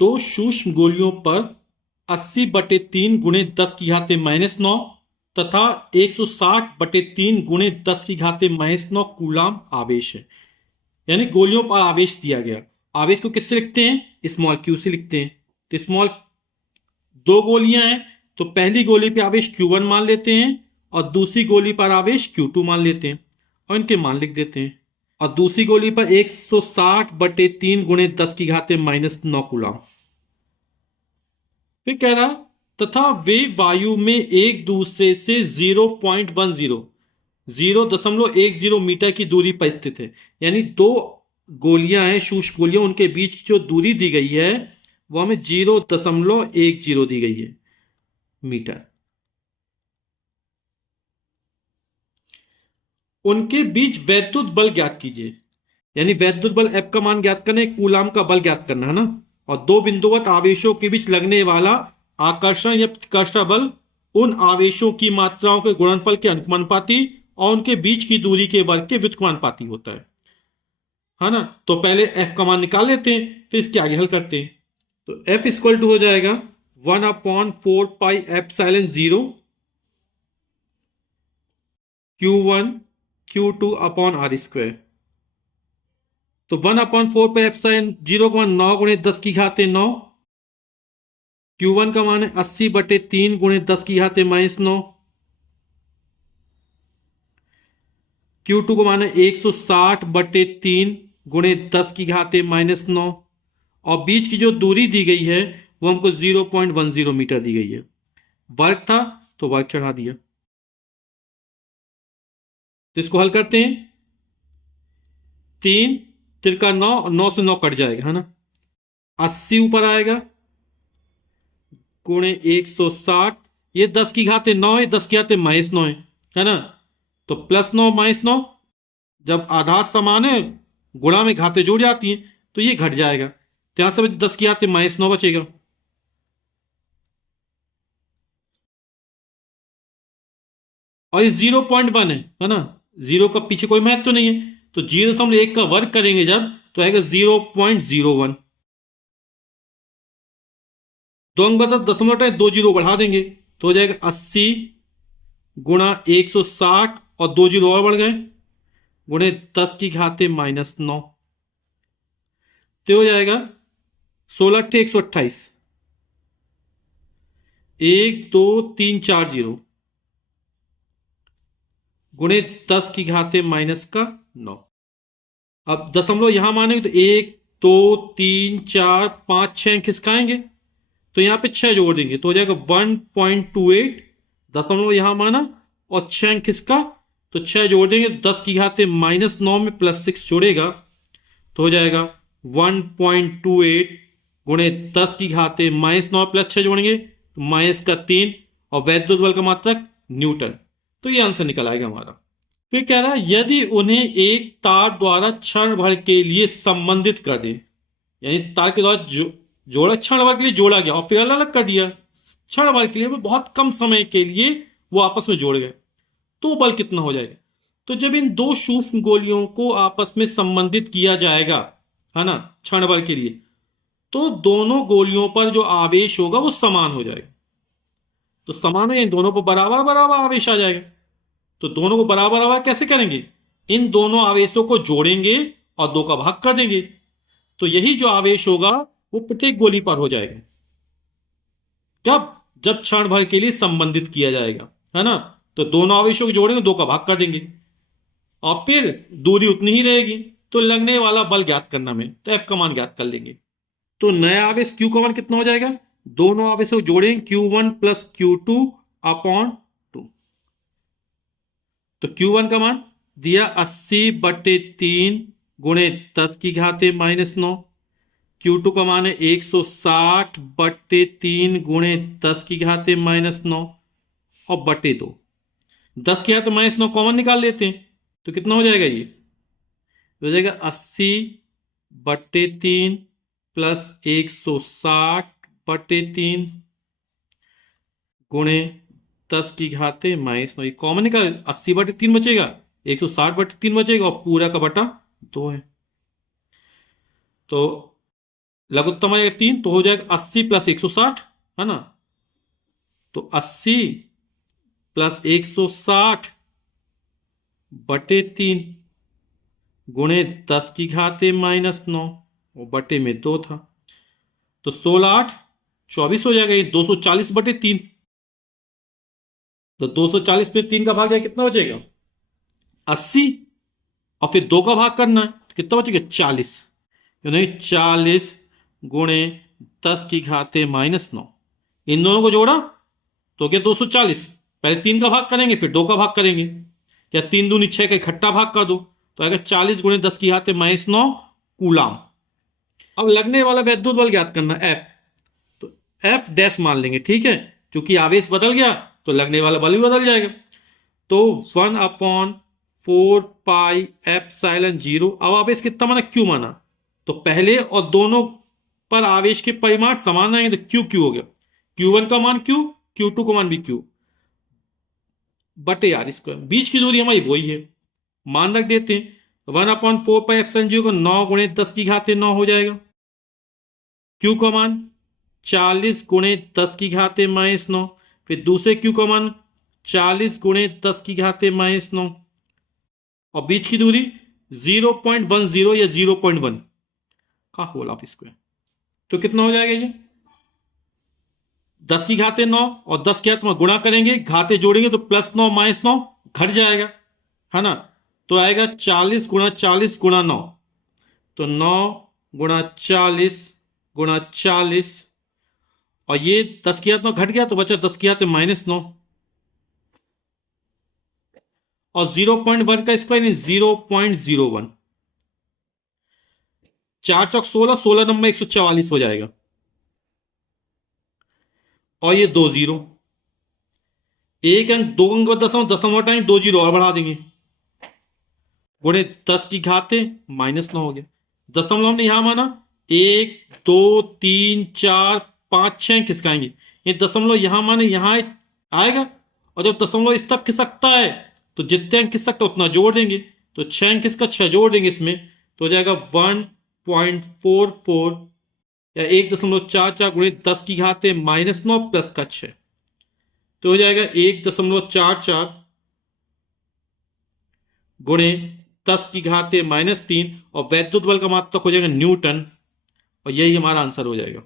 दो सूक्ष्म गोलियों पर 80/3 गुणे 10 की घाते -9 तथा 160/3 गुणे 10 की घाते -9 कूलाम आवेश है। यानी गोलियों पर आवेश दिया गया। आवेश को किससे लिखते हैं? स्मॉल क्यू से लिखते हैं। तो स्मॉल दो गोलियां हैं, तो पहली गोली पे आवेश Q1 मान लेते हैं और दूसरी गोली पर आवेश Q2 मान लेते हैं और इनके मान लिख देते हैं। और दूसरी गोली पर 160/3 गुणे 10 की घाते -9 कूलाम। फिर कह रहा तथा वे वायु में एक दूसरे से 0.10 मीटर की दूरी पर स्थित है। यानी दो गोलियां हैं, सूक्ष्म गोलियां, उनके बीच जो दूरी दी गई है वो हमें 0.10 दी गई है मीटर। उनके बीच वैद्युत बल ज्ञात कीजिए। यानी वैद्युत बल F का मान ज्ञात करना है, कूलाम का बल ज्ञात करना है ना। और दो बिंदुवत आवेशों के बीच लगने वाला आकर्षण या प्रतिकर्षण बल उन आवेशों की मात्राओं के गुणनफल के अनुपाती और उनके बीच की दूरी के वर्ग के व्युत्क्रमानुपाती होता है ना। तो पहले F का मान निकाल लेते हैं, फिर इसके आगे हल करते हैं। तो F इक्वल टू हो जाएगा 1/4πε0 Q1 Q2 upon are square. तो 1/4πε0 का मान 9 गुणे 10 की घाते 9। Q1 का मान है 80/3 गुणे 10 की घाते -9। Q2 का मान है 160/3 गुणे 10 की घाते -9। और बीच की जो दूरी दी गई है वो हमको 0.10 मीटर दी गई है। वर्ग था तो वर्ग चढ़ा दिया। तो इसको हल करते हैं। 3 तिरका 9 और 9 से 9 कट जाएगा, है ना। 80 ऊपर आएगा गुणे 160। ये 10 की घाते 9 है, 10 की घाते -9 है ना। तो +9 -9, जब आधार समान है गुणा में घाते जुड़ जाती हैं तो ये घट जाएगा। तो यहां से 10 की घाते -9 बचेगा। और ये 0.1 है ना। जीरो का पीछे कोई महत्व तो नहीं है, तो 0.1 का वर्ग करेंगे जब तो आएगा 0.01। दो अंक बता दशमलव है, 2 जीरो बढ़ा देंगे तो हो जाएगा 80 गुणा 160 और 2 जीरो और बढ़ गए गुणे 10 की घाते -9। तो हो जाएगा 16×128 1 2 3 4 0 गुणे 10 की घाते -9। अब दशमलव यहां मानेंगे तो 1 2 3 4 5 6 खिसकाएंगे तो यहां पे 6 जोड़ देंगे तो हो जाएगा 1.28। दशमलव यहां माना और 6 खिसका तो 6 जोड़ देंगे, 10 की घाते -9 में +6 जोड़ेगा तो हो जाएगा 1.28 गुणे 10 की घाते -9 +6 जोड़ेंगे तो -3 और वैद्युत बल का मात्रक न्यूटन। तो ये आंसर निकल आएगा हमारा। फिर कह रहा है यदि उन्हें एक तार द्वारा क्षण भर के लिए संबंधित कर दे। यानी तार के द्वारा जोड़ा, क्षण भर के लिए जोड़ा गया और फिर अलग अलग कर दिया। क्षण भर के लिए, वो बहुत कम समय के लिए वो आपस में जोड़ गए, तो बल कितना हो जाएगा? तो जब इन दो सूक्ष्म गोलियों को आपस में संबंधित किया जाएगा, है ना, क्षण भर के लिए, तो दोनों गोलियों पर जो आवेश होगा वो समान हो जाएगा। तो समान है, इन दोनों पर बराबर बराबर आवेश आ जाएगा। तो दोनों को बराबर बराबर कैसे करेंगे? इन दोनों आवेशों को जोड़ेंगे और 2 का भाग कर देंगे। तो यही जो आवेश होगा वो प्रत्येक गोली पर हो जाएगा। कब? जब क्षण भर के लिए संबंधित किया जाएगा, है ना। तो दोनों आवेशों को जोड़ेंगे, 2 का भाग कर देंगे और फिर दूरी उतनी ही रहेगी। तो लगने वाला बल ज्ञात करना में, तो F का मान ज्ञात कर लेंगे। तो नया आवेश Q का मान कितना हो जाएगा? दोनों आवेशों को जोड़ेंगे, Q1 + Q2 अपॉन 2। तो Q1 का मान दिया 80/3 गुणे 10 की घाते -9। Q2 का मान है 160/3 गुणे 10 की घाते -9 और बटे 2। 10 की घाते -9 कॉमन निकाल लेते हैं तो कितना हो जाएगा? ये हो जाएगा 80/3 प्लस 160/3 गुणे 10 की घाते -9। ये कॉमन निकाल, 80/3 बचेगा, 160/3 बचेगा और पूरा का बटा 2 है। तो लघुत्तम आएगा 3, तो हो जाएगा 80 प्लस 160, है ना। तो 80 प्लस 160 बटे 3 गुणे 10 की घाते -9, और बटे में 2 था, तो 16 8 24 हो जाएगा। ये 240 बटे 3, तो 240 में 3 का भाग जाएगा, कितना बचेगा 80, और फिर 2 का भाग करना है, तो कितना बचेगा 40, यानी 40 गुणे 10 की घाते -9। इन दोनों को जोड़ा तो क्या 240, पहले 3 का भाग करेंगे फिर 2 का भाग करेंगे, या 3 दूनी 6 का इकट्ठा भाग कर दो, तो आएगा 40 गुणे 10 की घाते -9 कूलाम। अब लगने वाला वैद्युत बल ज्ञात करना F, तो F डैश मान लेंगे, ठीक है, क्योंकि आवेश बदल गया तो लगने वाला बल भी बदल जाएगा। तो 1/4 पाई एप्सिलॉन 0। अब आवेश कितना माना, Q माना, तो पहले और दोनों पर आवेश के परिमाण समान आएंगे, तो Q Q हो गया, Q1 का मान Q, Q2 का मान भी Q, बटे R स्क्वायर। बीच की दूरी हमारी वही है, मान रख देते हैं। 1/4 पाई एप्सिलॉन 0 को 9 गुणे 10 की घाते 9 हो जाएगा। Q का मान 40 गुणे 10 की घाते -9, फिर दूसरे Q का मान 40 गुणे 10 की घाते -9, और बीच की दूरी 0.10 या 0.1 का होल ऑफ स्क्वायर। तो कितना हो जाएगा ये 10 की घाते 9 और 10 के हाथ में गुणा करेंगे, घाते जोड़ेंगे तो +9 -9 घट जाएगा, है ना। तो आएगा 40 गुणा 40 गुणा 9, तो 9 गुणा 40 गुणा 40, और ये 10 की घात 9 घट गया तो बचा 10 की घात -9, और 0.1 का स्क्वायर 0.01, 4 चौक 16, 16 नंबर 144 हो जाएगा, और ये 2 0, एक अंक 2 अंक बाद दशमलव, दशमलव टाइम 2 0 और बढ़ा देंगे, गुणे 10 की घाते -9 हो गया। दशमलव हमने यहां माना 1 2 3 4 5 6 खिसकाएंगे, ये दशमलव यहां माने यहां आएगा, और जब दशमलव इस तक खिसकता है तो जितने अंक खिसकता है उतना जोड़ देंगे, तो 6 अंक इसका 6 जोड़ देंगे इसमें, तो हो जाएगा 1.44 या 1.44 गुणे 10 की घाते -9 प्लस का 6, तो हो जाएगा 1.44 गुणे 10 की घाते -3, और वैद्युत बल का मात्रक हो जाएगा न्यूटन, और यही हमारा आंसर हो जाएगा।